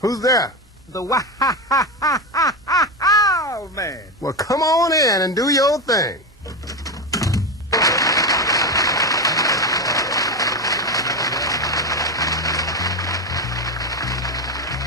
Who's there? The WildMan. Well, come on in and do your thing.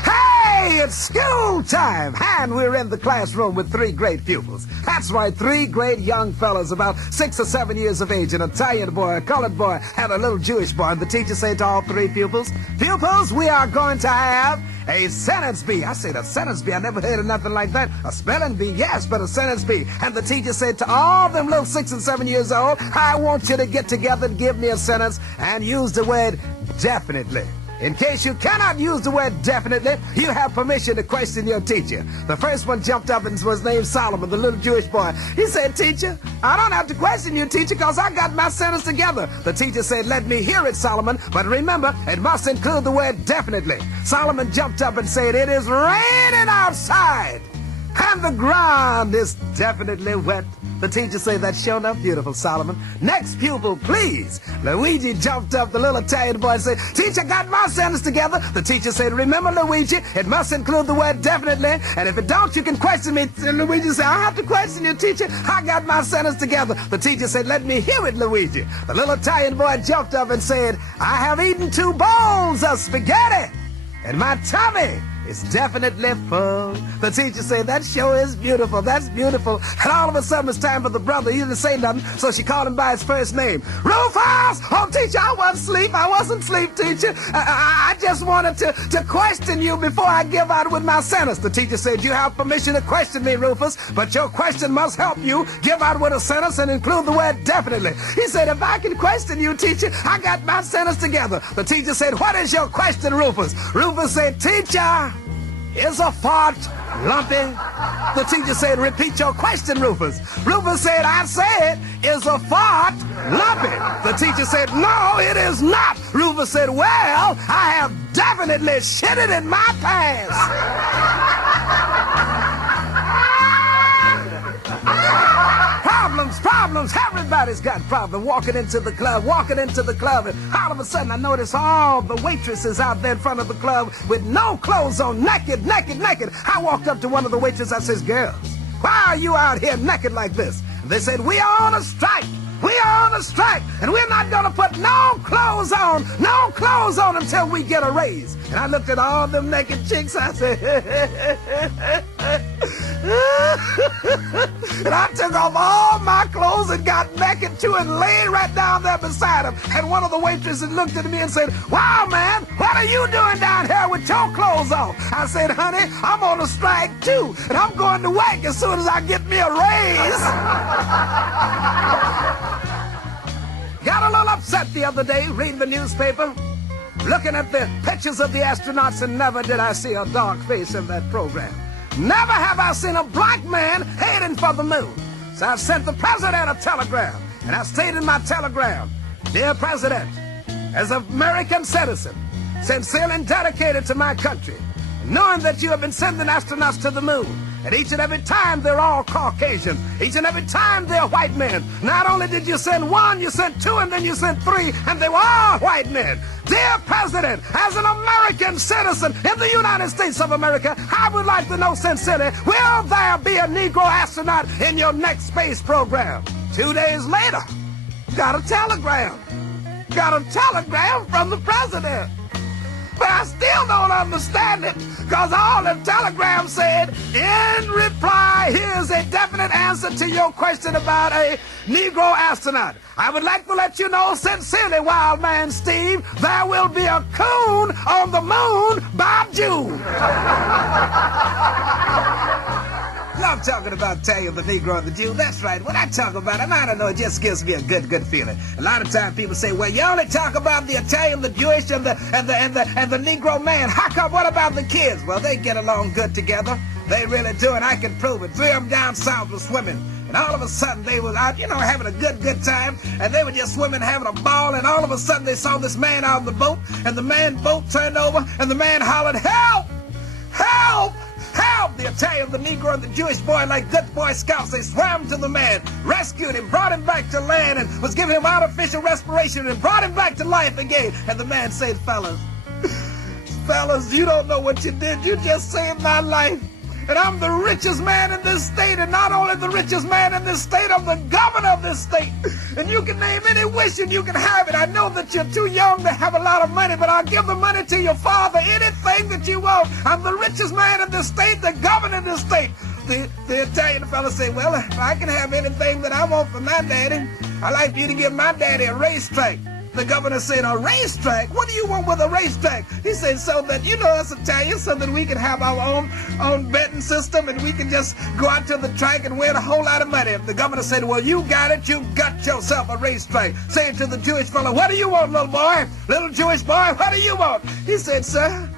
Hey, it's school time, and we're in the classroom with three great pupils. That's right, three great young fellas, about 6 or 7 years of age, an Italian boy, a colored boy, and a little Jewish boy. And the teacher said to all three pupils, "Pupils, we are going to have a sentence bee." I said, "A sentence bee? I never heard of nothing like that." "A spelling bee, yes, but a sentence bee." And the teacher said to all them little 6 and 7 years old, "I want you to get together and give me a sentence and use the word definitely." In case you cannot use the word definitely, you have permission to question your teacher. The first one jumped up and was named Solomon, the little Jewish boy. He said, "Teacher, I don't have to question you, teacher, because I got my sentence together." The teacher said, "Let me hear it, Solomon, but remember, it must include the word definitely." Solomon jumped up and said, "It is raining outside, and the ground is definitely wet." The teacher said, "That's sure enough beautiful, Solomon. Next pupil, please." Luigi jumped up, the little Italian boy, and said, "Teacher, got my sentence together." The teacher said, "Remember, Luigi, it must include the word definitely, and if it don't, you can question me." And Luigi said, "I have to question you, teacher. I got my sentence together." The teacher said, "Let me hear it, Luigi." The little Italian boy jumped up and said, "I have eaten 2 bowls of spaghetti, and my tummy is definitely full." The teacher said, "That sure is beautiful. That's beautiful." And all of a sudden, it's time for the brother. He didn't say nothing, so she called him by his first name. "Rufus!" "Oh, teacher, I wasn't asleep. I wasn't asleep, teacher. I just wanted to question you before I give out with my sentence." The teacher said, "You have permission to question me, Rufus, but your question must help you give out with a sentence and include the word definitely." He said, "If I can question you, teacher, I got my sentence together." The teacher said, "What is your question, Rufus?" Rufus said, "Teacher, is a fart lumpy?" The teacher said, "Repeat your question, Rufus." Rufus said, "I said, is a fart lumpy?" The teacher said, "No, it is not." Rufus said, "Well, I have definitely shitted in my pants." Problems. Everybody's got problems. Walking into the club, and all of a sudden I noticed all the waitresses out there in front of the club with no clothes on, naked. I walked up to one of the waitresses. I says, "Girls, why are you out here naked like this?" And they said, "We are on a strike. We are on a strike, and we're not going to put no clothes on until we get a raise." And I looked at all them naked chicks. I said, and I took off all my clothes and got naked too and laid right down there beside him. And one of the waitresses looked at me and said, "Wow, man, what are you doing down here with your clothes on?" I said, "Honey, I'm on a strike too, and I'm going to work as soon as I get me a raise." Got a little upset the other day reading the newspaper, looking at the pictures of the astronauts, and never did I see a dark face in that program. Never have I seen a black man heading for the moon. So I sent the president a telegram, and I stated in my telegram, "Dear President, as an American citizen, sincerely and dedicated to my country, knowing that you have been sending astronauts to the moon, and each and every time they're all Caucasian, each and every time they're white men. Not only did you send 1, you sent 2, and then you sent 3, and they were all white men. Dear President, as an American citizen in the United States of America, I would like to know sincerely, will there be a Negro astronaut in your next space program?" 2 days later, got a telegram from the president. But I still don't understand it, because all the telegram said, "In reply, here's a definite answer to your question about a Negro astronaut. I would like to let you know sincerely, WildMan Steve, there will be a coon on the moon by June." Love talking about Italian, the Negro, and the Jew. That's right. When I talk about him, I don't know, it just gives me a good feeling. A lot of times people say, "Well, you only talk about the Italian, the Jewish, and the Negro man. How come? What about the kids?" Well, they get along good together. They really do, and I can prove it. 3 of them down south were swimming, and all of a sudden they was out, having a good time, and they were just swimming, having a ball, and all of a sudden they saw this man out of the boat, and the man boat turned over, and the man hollered, "Help! Help! Help!" The Italian, the Negro, and the Jewish boy, like good Boy Scouts, they swam to the man, rescued him, brought him back to land, and was giving him artificial respiration and brought him back to life again. And the man said, "Fellas, fellas, you don't know what you did. You just saved my life. And I'm the richest man in this state, and not only the richest man in this state, I'm the governor of this state. And you can name any wish and you can have it. I know that you're too young to have a lot of money, but I'll give the money to your father, anything that you want. I'm the richest man in this state, the governor of this state. The Italian fella said, well, if I can have anything that I want for my daddy, I'd like you to give my daddy a racetrack. The governor said, a racetrack? What do you want with a racetrack? He said, so that, you know us Italians, so that we can have our own betting system and we can just go out to the track and win a whole lot of money. The governor said, well, you got it. You got yourself a racetrack. Say it to the Jewish fellow, what do you want, little boy? Little Jewish boy, what do you want? He said, sir,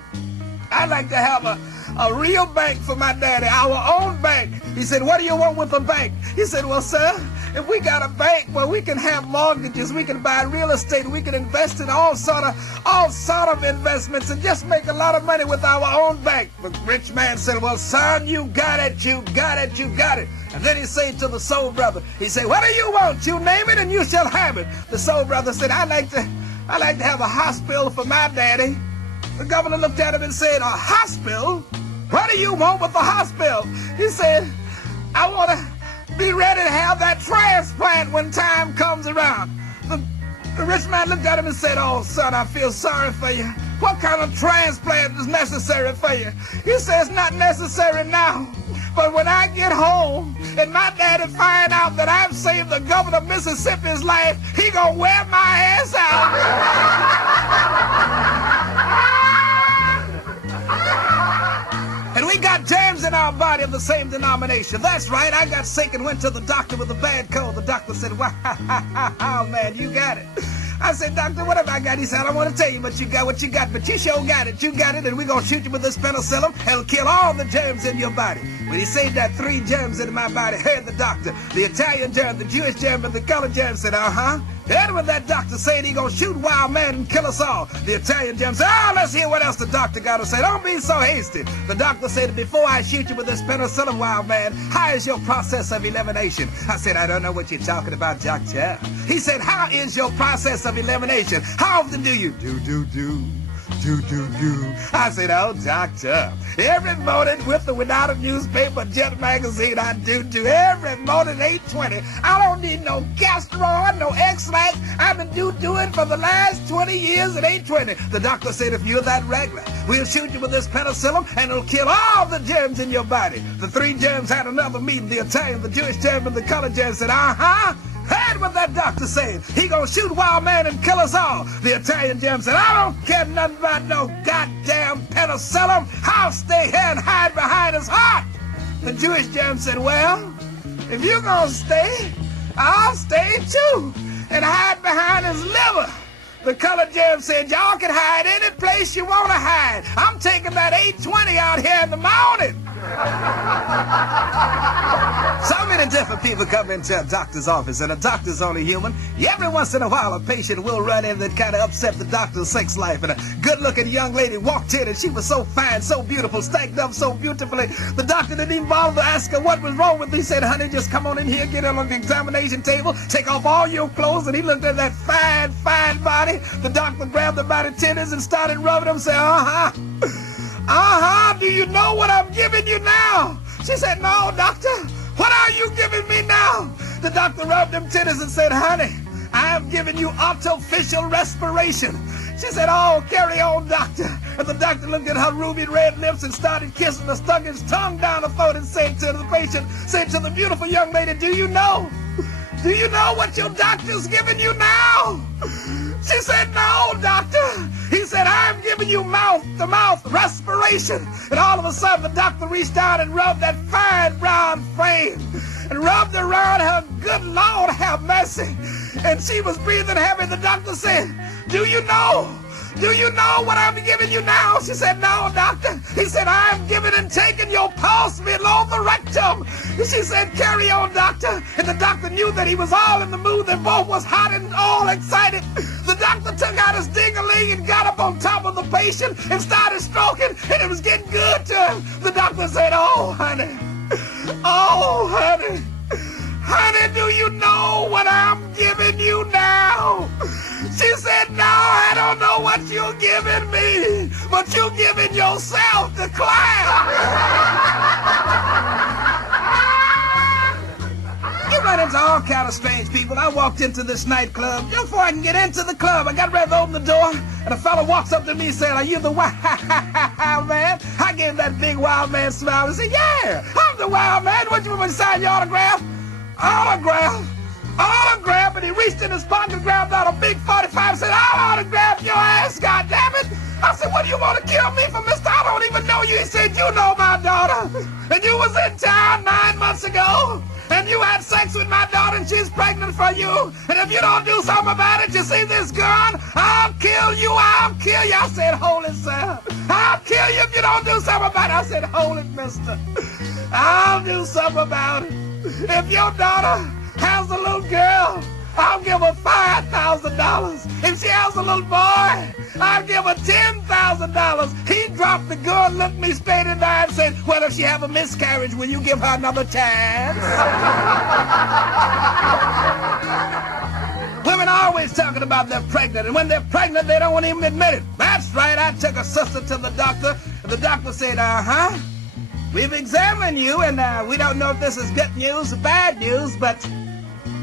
I'd like to have a real bank for my daddy, our own bank. He said, what do you want with a bank? He said, well, sir, if we got a bank where we can have mortgages, we can buy real estate, we can invest in all sort of investments and just make a lot of money with our own bank. The rich man said, well, son, you got it, you got it, you got it. And then he said to the soul brother, he said, what do you want? You name it and you shall have it. The soul brother said, I'd like to have a hospital for my daddy. The governor looked at him and said, a hospital? What do you want with the hospital? He said, I want to be ready to have that transplant when time comes around. The rich man looked at him and said, oh, son, I feel sorry for you. What kind of transplant is necessary for you? He says, it's not necessary now. But when I get home and my daddy find out that I've saved the governor of Mississippi's life, he gonna wear my ass out. And we got germs in our body of the same denomination. That's right, I got sick and went to the doctor with a bad cold. The doctor said, wow, man, you got it. I said, doctor, what have I got? He said, I don't want to tell you what you got, but you sure got it. You got it, and we're going to shoot you with this penicillin. It'll kill all the germs in your body. When he said that, 3 germs in my body, heard the doctor. The Italian germ, the Jewish germ, and the colored germ said, uh-huh. And when that doctor said he gonna shoot WildMan and kill us all, the Italian germ said, oh, let's hear what else the doctor got to say. Don't be so hasty. The doctor said, before I shoot you with this penicillin, WildMan, how is your process of elimination? I said, I don't know what you're talking about, doctor. He said, how is your process of elimination? How often do you do? I said, oh, doctor, every morning with or without a newspaper, jet magazine, I do. Every morning, 8:20. I don't need no Castron, no X-Lax. I've been doing for the last 20 years at 8:20. The doctor said, if you're that regular, we'll shoot you with this penicillin and it'll kill all the germs in your body. The 3 germs had another meeting. The Italian, the Jewish germ, and the colored germ said, uh-huh. Heard what that doctor said. He gonna shoot WildMan and kill us all. The Italian germ said, I don't care nothing about no goddamn penicillin. I'll stay here and hide behind his heart. The Jewish germ said, well, if you're gonna stay, I'll stay too and hide behind his liver. The colored germ said, y'all can hide any place you want to hide. I'm taking that 820 out here in the morning. So many different people come into a doctor's office, and a doctor's only human. Every once in a while, a patient will run in that kind of upset the doctor's sex life, and a good-looking young lady walked in, and she was so fine, so beautiful, stacked up so beautifully. The doctor didn't even bother to ask her what was wrong with her. He said, honey, just come on in here, get in on the examination table, take off all your clothes, and he looked at that fine, fine body. The doctor grabbed her by the tendons and started rubbing them, saying, do you know what I'm giving you now? She said, no, doctor. What are you giving me now? The doctor rubbed them tendons and said, honey, I am giving you artificial respiration. She said, oh, carry on, doctor. And the doctor looked at her ruby red lips and started kissing her, stuck his tongue down her throat and said to the patient, said to the beautiful young lady, do you know what your doctor's giving you now? She said, no, doctor. He said, I'm giving you mouth-to-mouth respiration. And all of a sudden, the doctor reached out and rubbed that fine brown frame and rubbed around her. Good Lord, have mercy. And she was breathing heavy. The doctor said, do you know what I'm giving you now? She said, no, doctor. He said, I'm giving and taking your pulse below the rectum. And she said, carry on, doctor. And the doctor knew that he was all in the mood. They both was hot and all excited. The doctor took out his ding-a-ling and got up on top of the patient and started stroking, and it was getting good to him. The doctor said, oh, honey, do you know what I'm giving you now? She said, no, I don't know what what you giving me, but you giving yourself to class. You run into all kind of strange people. I walked into this nightclub. Just before I can get into the club, I got ready to open the door, and a fella walks up to me saying, "Are you the wild man?" I gave that big wild man smile and said, "Yeah, I'm the wild man. What you want me to sign your autograph?" Autograph, and he reached in his pocket and grabbed out a big 45 and said, "I'll autograph your ass, goddammit." I said, "What, do you want to kill me for, mister? I don't even know you." He said, "You know my daughter, and you was in town 9 months ago, and you had sex with my daughter, and she's pregnant for you, and if you don't do something about it, you see this gun, I'll kill you, I'll kill you." I said, "Hold it, sir. I'll kill you if you don't do something about it." I said, "Hold it, mister. I'll do something about it. If your daughter has a little girl, I'll give her $5,000. If she has a little boy, I'll give her $10,000. He dropped the gun, looked me straight in the eye and said, "Well, if she have a miscarriage, will you give her another chance?" Women are always talking about they're pregnant, and when they're pregnant, they don't want to even admit it. That's right, I took a sister to the doctor, and the doctor said, "We've examined you, and we don't know if this is good news or bad news, but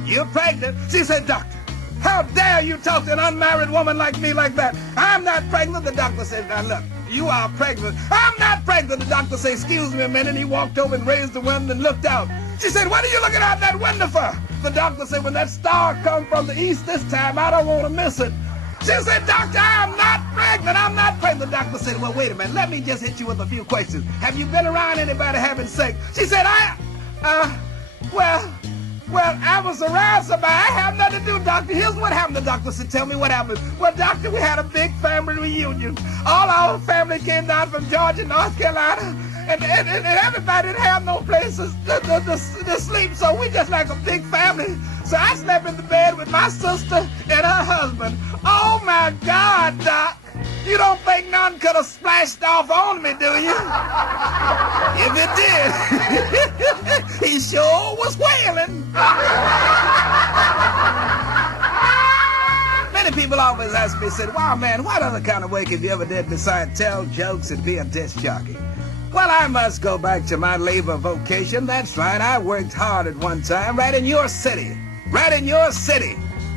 you're pregnant." She said, "Doctor, how dare you talk to an unmarried woman like me like that? I'm not pregnant." The doctor said, "Now look, you are pregnant." "I'm not pregnant." The doctor said, "Excuse me a minute." He walked over and raised the window and looked out. She said, "What are you looking out that window for?" The doctor said, "When that star comes from the east this time, I don't want to miss it." She said, "Doctor, I'm not pregnant. I'm not pregnant." The doctor said, "Well, wait a minute. Let me just hit you with a few questions. Have you been around anybody having sex?" She said, Well, I was around somebody. I have nothing to do, doctor. Here's what happened." The doctor said, "Tell me what happened." "Well, doctor, we had a big family reunion. All our family came down from Georgia, North Carolina, and everybody didn't have no places to sleep, so we just like a big family. So I slept in the bed with my sister and her husband." "Oh, my God, Doc. You don't think none could have splashed off on me, do you?" "If it did, he sure was wailing." Many people always ask me, said, "Wow, man, what other kind of work have you ever did besides tell jokes and be a disc jockey?" Well, I must go back to my labor vocation. That's right, I worked hard at one time right in your city,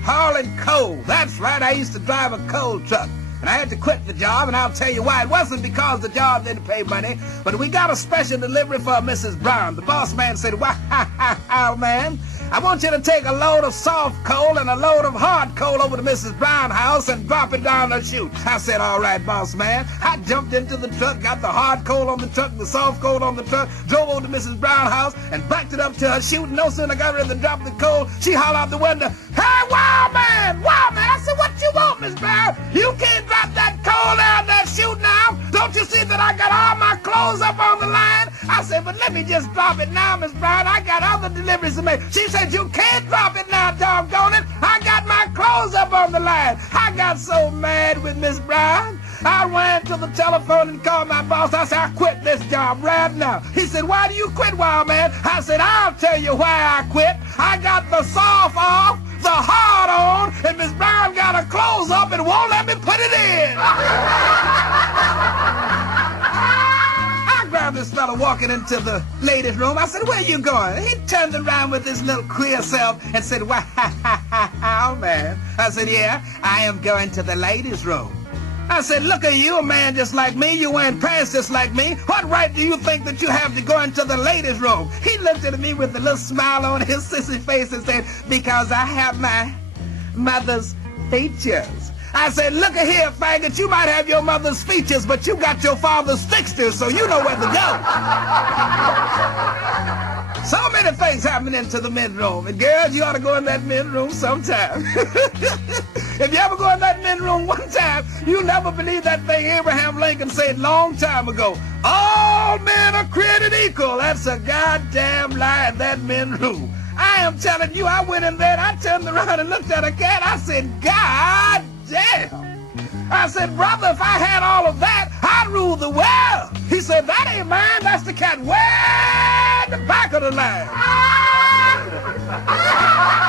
hauling coal. That's right, I used to drive a coal truck. And I had to quit the job, and I'll tell you why. It wasn't because the job didn't pay money, but we got a special delivery for Mrs. Brown. The boss man said, "Wow, man, I want you to take a load of soft coal and a load of hard coal over to Mrs. Brown's house and drop it down her chute." I said, "All right, boss man." I jumped into the truck, got the hard coal on the truck, the soft coal on the truck, drove over to Mrs. Brown's house and backed it up to her chute. No sooner I got ready to drop the coal, she hollered out the window, "Hey, wild man, wild man." I said, "What you want, Miss Brown? You can't drop that coal down that chute now. Don't you see that I got all my clothes up on the line?" I said, "But let me just drop it now, Miss Brown. I got other deliveries to make." She said, "You can't drop it now, doggone it. I got my clothes up on the line." I got so mad with Miss Brown, I ran to the telephone and called my boss. I said, "I quit this job right now." He said, "Why do you quit, wild man?" I said, "I'll tell you why I quit. I got the soft off, the hard on, and Miss Brown got her clothes up and won't let me put it in." I grabbed this fella walking into the ladies' room. I said, "Where you going?" He turned around with his little queer self and said, "Wow, man." I said, "Yeah, I am going to the ladies' room." I said, "Look at you, a man just like me. You wearing pants just like me. What right do you think that you have to go into the ladies' room?" He looked at me with a little smile on his sissy face and said, "Because I have my mother's features." I said, "Look at here, faggot. You might have your mother's features, but you got your father's fixtures, so you know where to go." So many things happening to the men's room. And girls, you ought to go in that men's room sometime. If you ever go in that men's room one time, you'll never believe that thing Abraham Lincoln said long time ago. All men are created equal. That's a goddamn lie in that men's room. I am telling you, I went in there and I turned around and looked at a cat. I said, "God damn." I said, "Brother, if I had all of that, I'd rule the world." He said, "That ain't mine. That's the cat way in the back of the line."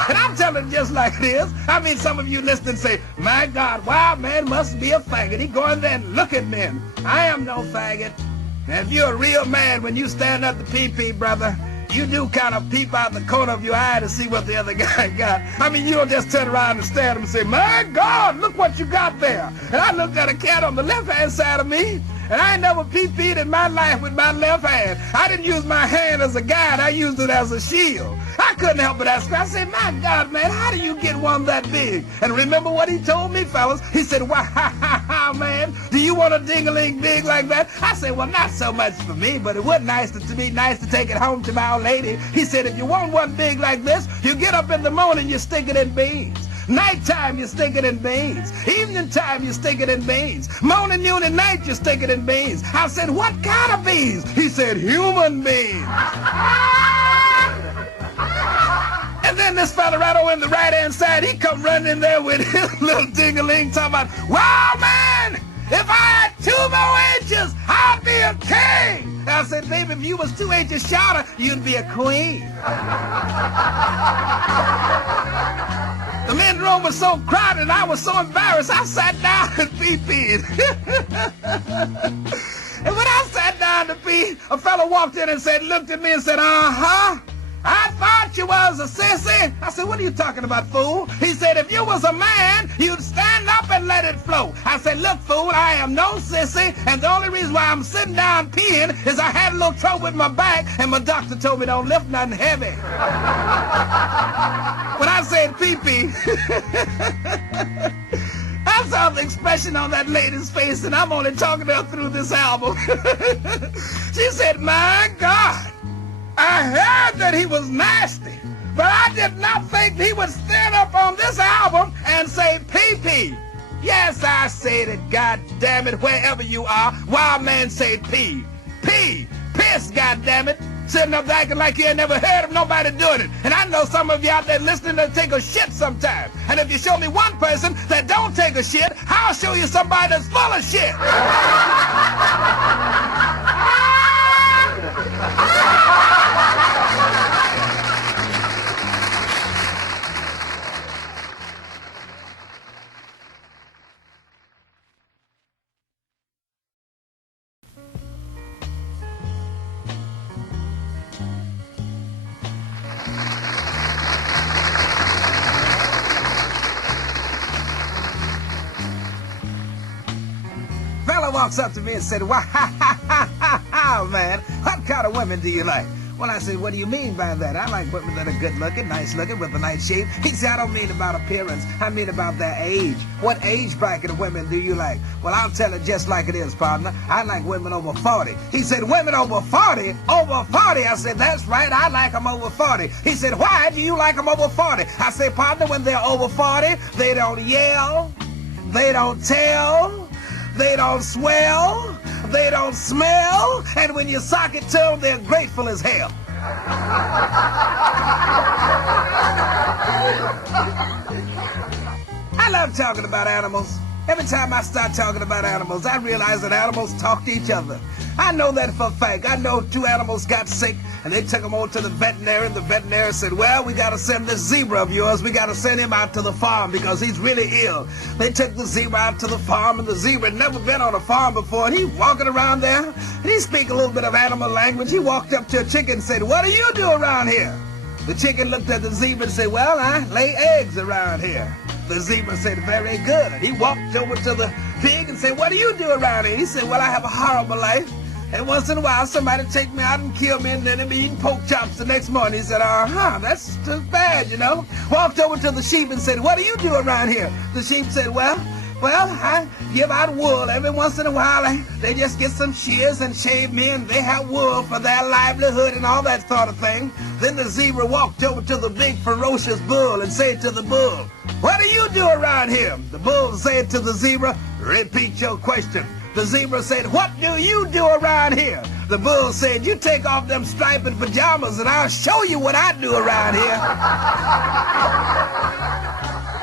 And I'm telling it just like it is. I mean, some of you listening say, my God, Wild Man must be a faggot. He going there and look at men. I am no faggot. And if you're a real man, when you stand up to pee-pee, brother, you do kind of peep out the corner of your eye to see what the other guy got. I mean, you don't just turn around and stare at him and say, my God, look what you got there. And I looked at a cat on the left-hand side of me, and I ain't never pee-peed in my life with my left hand. I didn't use my hand as a guide. I used it as a shield. I couldn't help but ask. I said, my God, man, how do you get one that big? And remember what he told me, fellas? He said, wow, man, do you want a ding-a-ling big like that? I said, well, not so much for me, but it would be nice to take it home to my old lady. He said, if you want one big like this, you get up in the morning, you stick it in beans. Nighttime, you stick it in beans. Evening time, you stick it in beans. Morning, noon, and night, you stick it in beans. I said, what kind of beans? He said, human beans. And then this fella right over in the right-hand side, he come running in there with his little ding-a-ling talking about, wow, man, if I had 2 more inches, I'd be a king. I said, baby, if you was 2 inches shorter, you'd be a queen. The men's room was so crowded and I was so embarrassed, I sat down and pee-peed. And when I sat down to pee, a fellow walked in and looked at me and said, uh-huh. I thought you was a sissy. I said, what are you talking about, fool? He said, if you was a man, you'd stand up and let it flow. I said, look, fool, I am no sissy, and the only reason why I'm sitting down peeing is I had a little trouble with my back, and my doctor told me don't lift nothing heavy. When I said pee-pee, I saw the expression on that lady's face, and I'm only talking to her through this album. She said, my God, I heard that he was nasty, but I did not think he would stand up on this album and say pee-pee. Yes, I said it, God damn it, wherever you are. Wild Man said pee. Pee. Piss, God damn it. Sitting up there acting like you ain't never heard of nobody doing it. And I know some of you out there listening that take a shit sometime. And if you show me one person that don't take a shit, I'll show you somebody that's full of shit. Walks up to me and said, wow, man, what kind of women do you like? Well, I said, what do you mean by that? I like women that are good-looking, nice-looking, with a nice shape. He said, I don't mean about appearance. I mean about their age. What age bracket of women do you like? Well, I'll tell it just like it is, partner. I like women over 40. He said, women over 40? Over 40? I said, that's right, I like them over 40. He said, why do you like them over 40? I said, partner, when they're over 40, they don't yell, they don't tell, they don't swell, they don't smell, and when you sock it to them, they're grateful as hell. I love talking about animals. Every time I start talking about animals, I realize that animals talk to each other. I know that for a fact. I know 2 animals got sick, and they took them over to the veterinarian. The veterinarian said, well, we got to send this zebra of yours. We got to send him out to the farm because he's really ill. They took the zebra out to the farm, and the zebra had never been on a farm before. And he walking around there, and he speak a little bit of animal language. He walked up to a chicken and said, what do you do around here? The chicken looked at the zebra and said, well, I lay eggs around here. The zebra said, very good. And he walked over to the pig and said, what do you do around here? He said, well, I have a horrible life. And once in a while, somebody take me out and kill me, and then they'll be eating pork chops the next morning. He said, that's too bad, you know. Walked over to the sheep and said, what do you do around here? The sheep said, well, I give out wool. Every once in a while, they just get some shears and shave me, and they have wool for their livelihood and all that sort of thing. Then the zebra walked over to the big, ferocious bull and said to the bull, what do you do around here? The bull said to the zebra, repeat your question. The zebra said, what do you do around here? The bull said, you take off them striped pajamas and I'll show you what I do around here.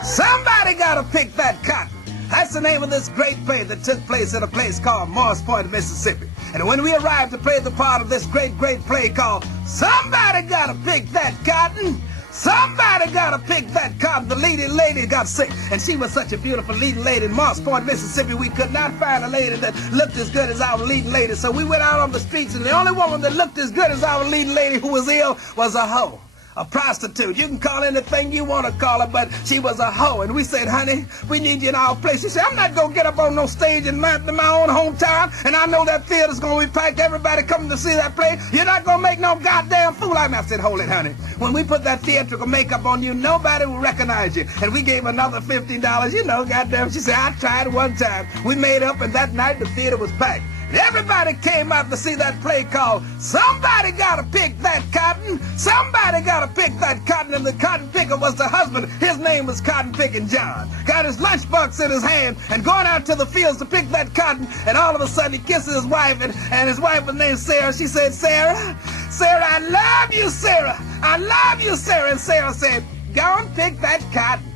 Somebody got to pick that cotton. That's the name of this great play that took place at a place called Morris Point, Mississippi. And when we arrived to play the part of this great play called Somebody Gotta Pick That Cotton, Somebody gotta pick that cotton. The leading lady got sick, and she was such a beautiful leading lady. In Moss Point, Mississippi, we could not find a lady that looked as good as our leading lady. So we went out on the streets, and the only woman that looked as good as our leading lady who was ill was a hoe. A prostitute. You can call anything you want to call her, but she was a hoe. And we said, honey, we need you in our place. She said, I'm not going to get up on no stage in my own hometown, and I know that theater's going to be packed. Everybody coming to see that play. You're not going to make no goddamn fool out of me. I said, hold it, honey. When we put that theatrical makeup on you, nobody will recognize you. And we gave another $15. You know, goddamn. She said, I tried one time. We made up, and that night the theater was packed. Everybody came out to see that play called Somebody Gotta Pick That Cotton. Somebody gotta pick that cotton, and the cotton picker was the husband. His name was Cotton Picking John. Got his lunchbox in his hand and going out to the fields to pick that cotton, and all of a sudden he kisses his wife, and his wife was named Sarah. She said, Sarah, Sarah, I love you, Sarah. I love you, Sarah. And Sarah said, go and pick that cotton.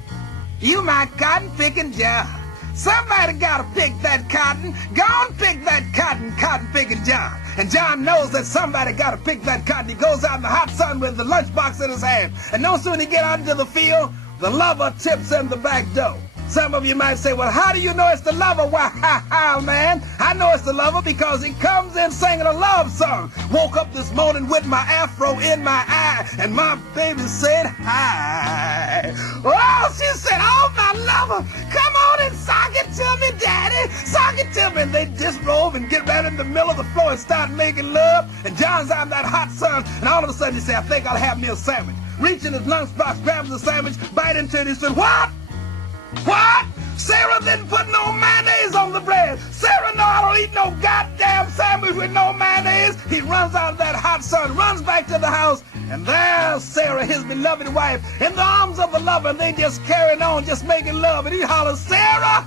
You my cotton picking John. Somebody gotta pick that cotton. Go and pick that cotton, Cotton Picking John. And John knows that somebody gotta pick that cotton. He goes out in the hot sun with the lunchbox in his hand. And no sooner he get out into the field, the lover tips in the back door. Some of you might say, well, how do you know it's the lover? Why, man, I know it's the lover because he comes in singing a love song. Woke up this morning with my afro in my eye, and my baby said hi. Oh, she said, oh, my lover, come on and sock it to me, daddy. Sock it to me. And they disrobe and get right in the middle of the floor and start making love. And John's out in that hot sun, and all of a sudden he said, I think I'll have me a sandwich. Reaching his lunchbox, grabs the sandwich, bite into it, he said, what? What? Sarah didn't put no mayonnaise on the bread. Sarah, no, I don't eat no goddamn sandwich with no mayonnaise. He runs out of that hot sun, runs back to the house, and there's Sarah, his beloved wife, in the arms of a lover, and they just carrying on, just making love. And he hollers, Sarah,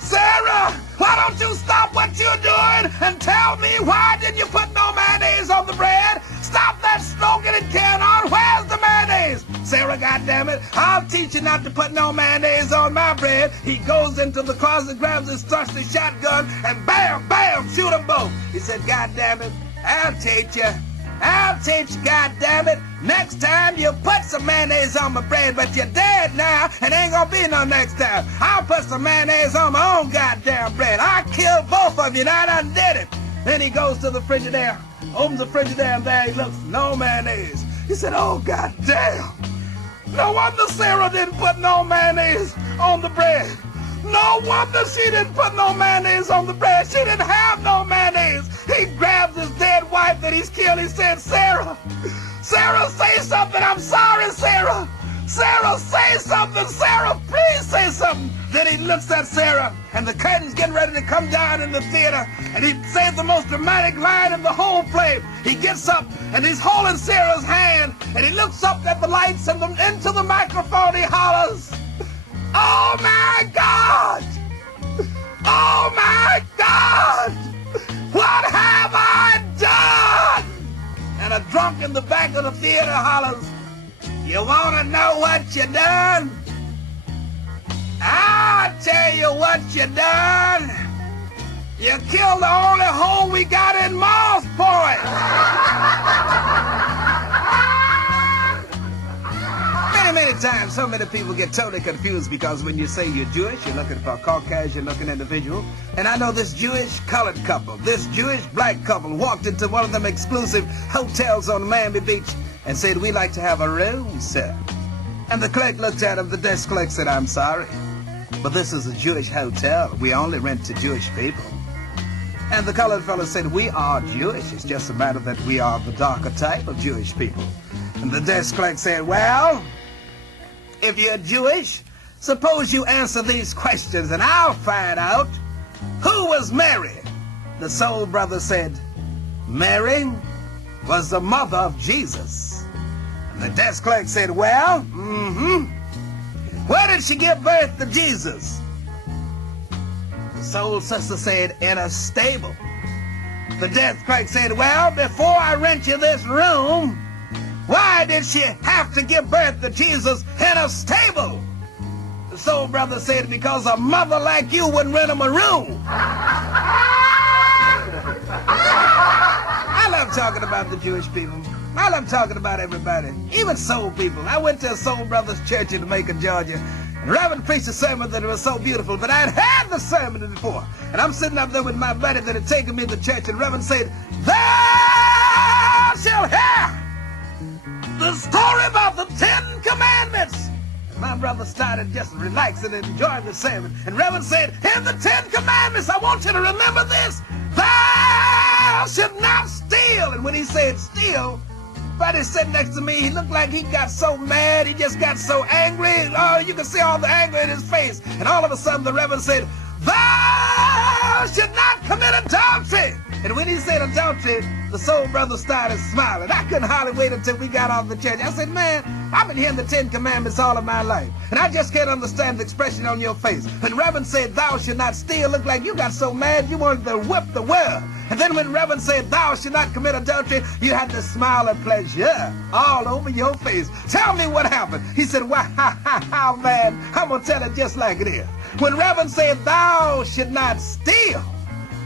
Sarah, why don't you stop what you're doing and tell me why didn't you put no mayonnaise on the bread? Stop that smoking and carrying on. Where's the mayonnaise? Sarah, goddammit, I'll teach you not to put no mayonnaise on my bread. He goes into the closet, grabs his trusty shotgun, and bam, bam, shoot them both. He said, goddammit, I'll teach you. I'll teach you, goddammit. Next time you put some mayonnaise on my bread, but you're dead now, and ain't gonna be no next time. I'll put some mayonnaise on my own goddamn bread. I killed both of you, and I done did it. Then he goes to the Frigidaire, opens the Frigidaire, and there he looks, no mayonnaise. He said, oh, goddamn. No wonder Sarah didn't put no mayonnaise on the bread. No wonder she didn't put no mayonnaise on the bread. She didn't have no mayonnaise. He grabs his dead wife that he's killed. He said, Sarah, Sarah, say something. I'm sorry, Sarah. Sarah, say something. Sarah, please say something. Then he looks at Sarah, and the curtain's getting ready to come down in the theater, and he says the most dramatic line in the whole play. He gets up, and he's holding Sarah's hand, and he looks up at the lights and into the microphone. He hollers, oh, my God! Oh, my God! What have I done? And a drunk in the back of the theater hollers, you want to know what you done? I'll tell you what you done. You killed the only hole we got in Moss Point. Many times, so many people get totally confused because when you say you're Jewish, you're looking for a Caucasian-looking individual. And I know this Jewish colored couple, this Jewish black couple walked into one of them exclusive hotels on Miami Beach and said, we'd like to have a room, sir. And the clerk looked at him, the desk clerk said, I'm sorry, but this is a Jewish hotel. We only rent to Jewish people. And the colored fellow said, we are Jewish. It's just a matter that we are the darker type of Jewish people. And the desk clerk said, well, if you're Jewish, suppose you answer these questions and I'll find out who was Mary. The soul brother said, Mary was the mother of Jesus. And the desk clerk said, well, where did she give birth to Jesus? The soul sister said, in a stable. The desk clerk said, well, before I rent you this room, why did she have to give birth to Jesus in a stable? The soul brother said, because a mother like you wouldn't rent him a room. I love talking about the Jewish people. While I'm talking about everybody, even soul people, I went to a Soul Brothers church in Macon, Georgia, and the Reverend preached a sermon that was so beautiful, but I had heard the sermon before. And I'm sitting up there with my buddy that had taken me to church, and the Reverend said, "Thou shalt hear the story about the 10 Commandments." And my brother started just relaxing and enjoying the sermon. And Reverend said, "Here's the 10 Commandments. I want you to remember this. Thou shalt not steal." And when he said steal, buddy sitting next to me, he looked like he got so mad, he just got so angry. Oh, you could see all the anger in his face. And all of a sudden the Reverend said, "Thou shalt not commit adultery." And when he said adultery, the Soul Brother started smiling. I couldn't hardly wait until we got off the church. I said, "Man, I've been hearing the 10 Commandments all of my life, and I just can't understand the expression on your face. When Reverend said, 'Thou shalt not steal,' looked like you got so mad you wanted to whip the world. And then when Reverend said, 'Thou shalt not commit adultery,' you had the smile of pleasure all over your face. Tell me what happened." He said, "Wow, man, I'm going to tell it just like it is. When Reverend said, 'Thou shalt not steal,'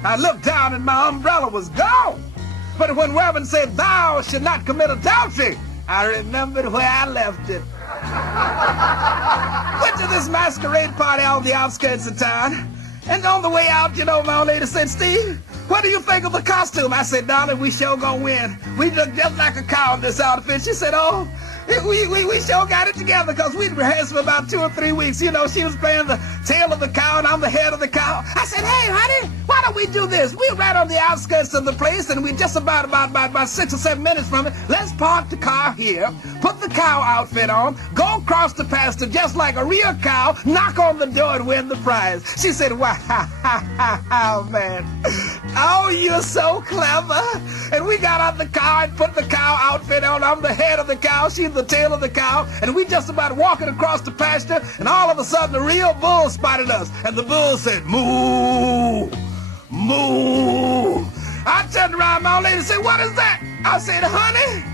I looked down and my umbrella was gone. But when Reverend said, 'Thou shalt not commit adultery,' I remembered where I left it." Went to this masquerade party on the outskirts of town. And on the way out, my old lady said, "Steve, what do you think of the costume?" I said, "Darling, we sure gonna win. We look just like a cow in this outfit." She said, "Oh, we sure got it together because we'd rehearsed for about 2 or 3 weeks. She was playing the tail of the cow and I'm the head of the cow." I said, "Hey, honey, why don't we do this? We're right on the outskirts of the place and we're just about 6 or 7 minutes from it. Let's park the car here, put the cow outfit on, go across the pasture just like a real cow, knock on the door and win the prize." She said, "Wow, man. Oh, you're so clever." And we got out the car and put the cow outfit on. I'm the head of the cow, she's the tail of the cow, and we just about walking across the pasture, and all of a sudden a real bull spotted us, and the bull said, "Moo, moo." I turned around, my old lady said, "What is that?" I said, "Honey,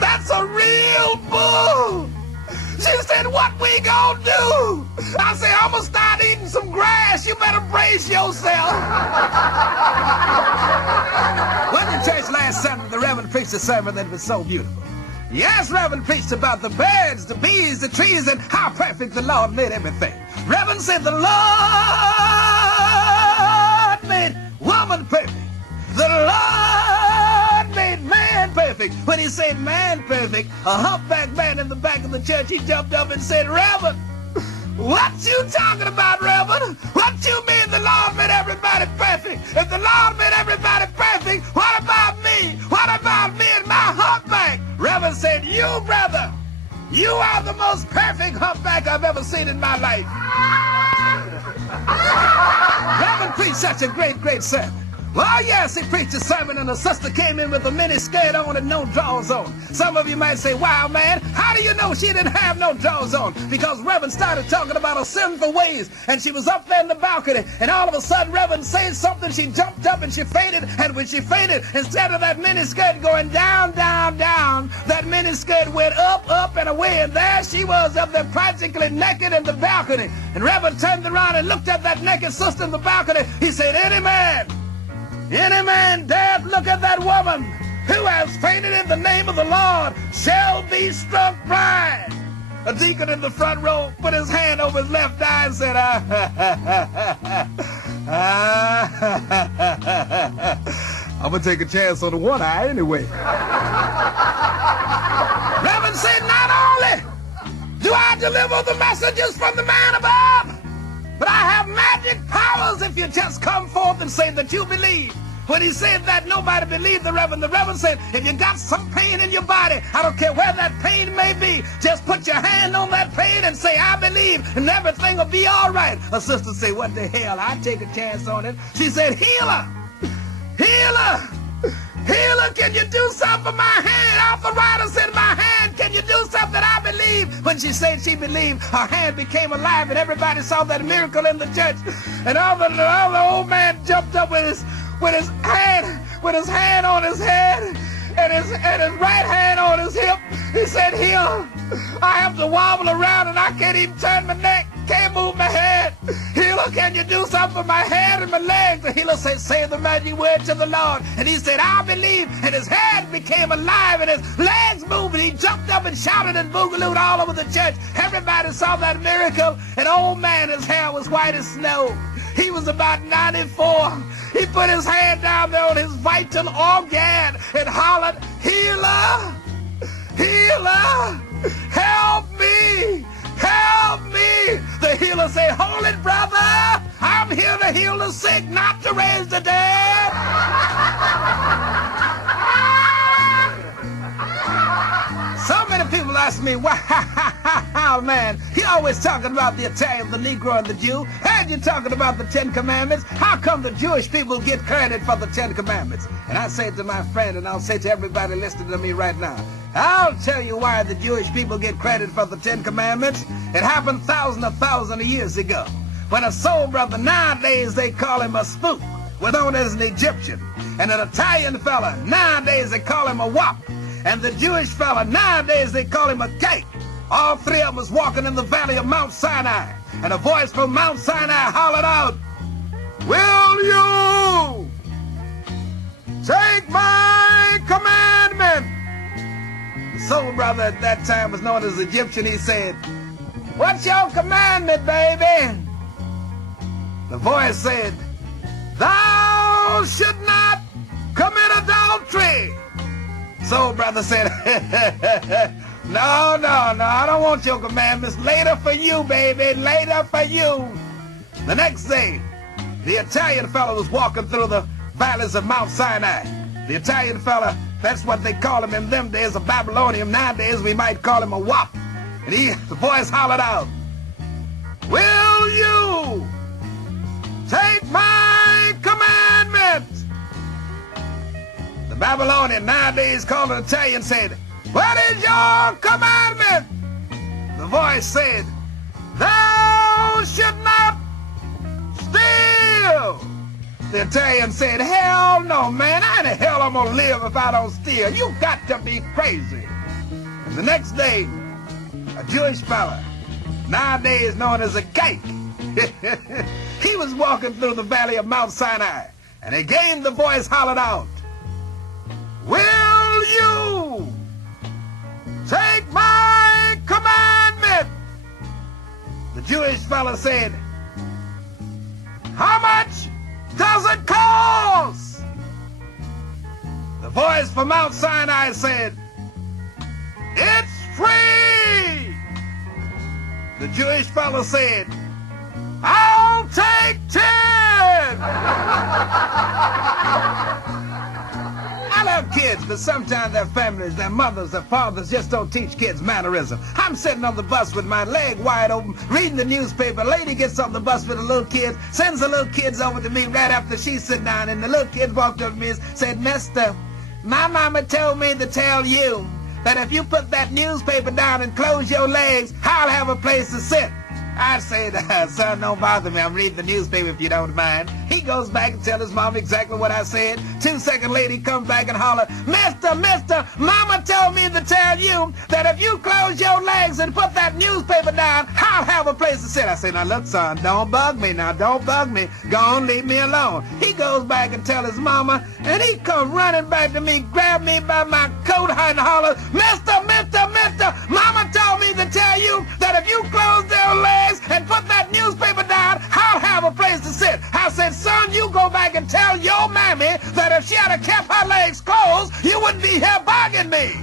that's a real bull." She said, "What we gonna do?" I said, "I'm gonna start eating some grass. You better brace yourself." Went to church last Sunday. The Reverend preached a sermon that was so beautiful. Yes, Reverend preached about the birds, the bees, the trees, and how perfect the Lord made everything. Reverend said the Lord made woman perfect. The Lord made man perfect. When he said man perfect, a humpback man in the back of the church, he jumped up and said, "Reverend, what you talking about, Reverend? What you mean the Lord made everybody perfect? If the Lord made everybody perfect, what about me? What about me and my humpback?" Reverend said, "You, brother, you are the most perfect humpback I've ever seen in my life." Reverend preached such a great, great sermon. Well, yes, he preached a sermon and a sister came in with a mini skirt on and no drawers on. Some of you might say, "Wow, man, how do you know she didn't have no drawers on?" Because Reverend started talking about her sinful ways, and she was up there in the balcony, and all of a sudden Reverend said something, she jumped up and she fainted, and when she fainted, instead of that mini skirt going down, down, down, that mini skirt went up, up, and away, and there she was up there practically naked in the balcony. And Reverend turned around and looked at that naked sister in the balcony. He said, Any man dare look at that woman who has fainted in the name of the Lord shall be struck blind." A deacon in the front row put his hand over his left eye and said, "I'm going to take a chance on the one eye anyway." Reverend said, "Not only do I deliver the messages from the man above, but I have magic powers if you just come forth and say that you believe." When he said that, nobody believed the Reverend. The Reverend said, "If you got some pain in your body, I don't care where that pain may be, just put your hand on that pain and say, 'I believe,' and everything will be all right." A sister said, "What the hell? I take a chance on it." She said, "Healer, healer, healer, can you do something for my hand? Arthritis in my hand, can you do something? I believe." When she said she believed, her hand became alive, and everybody saw that miracle in the church. And all the old man jumped up with his hand on his head and his right hand on his hip. He said, "Healer, I have to wobble around and I can't even turn my neck." can't move my head. Healer, can you do something for my head and my legs? The healer said, say the magic word to the Lord. And he said, I believe. And his head became alive and his legs moved. And he jumped up and shouted and boogalooed all over the church. Everybody saw that miracle. An old man, his hair was white as snow. He was about 94. He put his hand down there on his vital organ and hollered, healer, healer, help me, help me. The healer said, hold it, brother. I'm here to heal the sick, not to raise the dead. So many people ask me, wow, man, he always talking about the Italian, the Negro, and the Jew. Heard you talking about the Ten Commandments. How come the Jewish people get credit for the Ten Commandments? And I say to my friend, and I'll say to everybody listening to me right now, I'll tell you why the Jewish people get credit for the Ten Commandments. It happened thousands of years ago. When a soul brother, nowadays they call him a spook, was known as an Egyptian. And an Italian fella, nowadays they call him a wop. And the Jewish fella, nowadays they call him a cake. All three of them was walking in the valley of Mount Sinai. And a voice from Mount Sinai hollered out, will you take my commandment? The soul brother at that time was known as Egyptian. He said, what's your commandment, baby? The voice said, thou should not commit adultery. Soul brother said, no, I don't want your commandments. Later for you, baby, later for you. The next day, the Italian fella was walking through the valleys of Mount Sinai. The Italian fella, that's what they call him in them days, a Babylonian. Nowadays, we might call him a wop. And the voice hollered out, will you take my commandments? The Babylonian, nowadays called an Italian, said, what is your commandment? The voice said, thou should not steal. The Italian said, hell no, man. How the hell I'm going to live if I don't steal? You got to be crazy. And the next day, a Jewish fella, nowadays known as a cake, he was walking through the valley of Mount Sinai. And again the voice hollered out, will you take my commandment? The Jewish fella said, how much does it cost? The voice from Mount Sinai said, it's free. The Jewish fella said, I'll take 10. I love kids, but sometimes their families, their mothers, their fathers just don't teach kids mannerism. I'm sitting on the bus with my leg wide open, reading the newspaper. A lady gets on the bus with the little kids, sends the little kids over to me right after she sit down, and the little kids walked up to me and said, mister, my mama told me to tell you that if you put that newspaper down and close your legs, I'll have a place to sit. I said, son, don't bother me. I'm reading the newspaper if you don't mind. He goes back and tells his mom exactly what I said. 2 seconds later, he comes back and holler, mister, mama told me to tell you that if you close your legs and put that newspaper down, I'll have a place to sit. I said, now look, son, don't bug me now. Don't bug me. Go on, leave me alone. He goes back and tells his mama, and he come running back to me, grab me by my coat and holler, mister, mama told me to tell you that if you close their legs and put that newspaper down, I'll have a place to sit. I said, son, you go back and tell your mammy that if she had kept her legs closed, you wouldn't be here bugging me.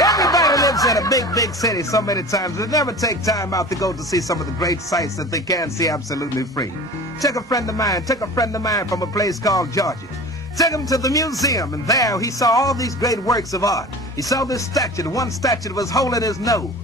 Everybody lives in a big city so many times. They never take time out to go to see some of the great sights that they can see absolutely free. Took a friend of mine from a place called Georgia. Took him to the museum, and there he saw all these great works of art. He saw this statue. One statue was holding his nose,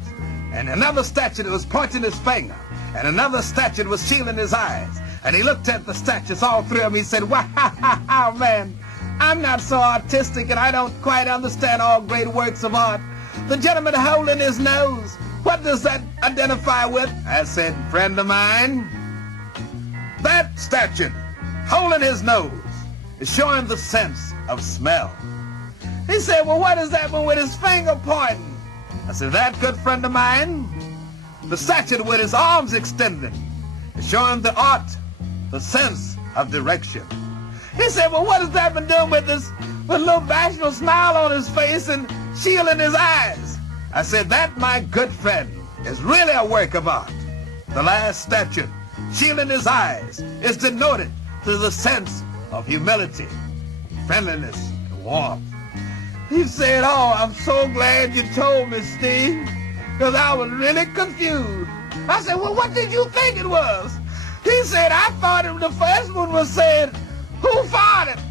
and another statue was pointing his finger, and another statue was shielding his eyes. And he looked at the statues, all three of them. He said, wow, man, I'm not so artistic, and I don't quite understand all great works of art. The gentleman holding his nose, what does that identify with? I said, friend of mine, that statue holding his nose is showing the sense of smell. He said, well, what does that mean with his finger pointing? I said, that good friend of mine, the statue with his arms extended, showing the art, the sense of direction. He said, well, what has that been doing with this, with a little bashful smile on his face and shield in his eyes? I said, that, my good friend, is really a work of art. The last statue, shield in his eyes, is denoted to the sense of humility, friendliness, and warmth. He said, oh, I'm so glad you told me, Steve, because I was really confused. I said, well, what did you think it was? He said, I thought the first one was saying, who fired him?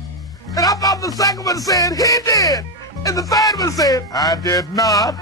And I thought the second one said, he did. And the third one said, I did not.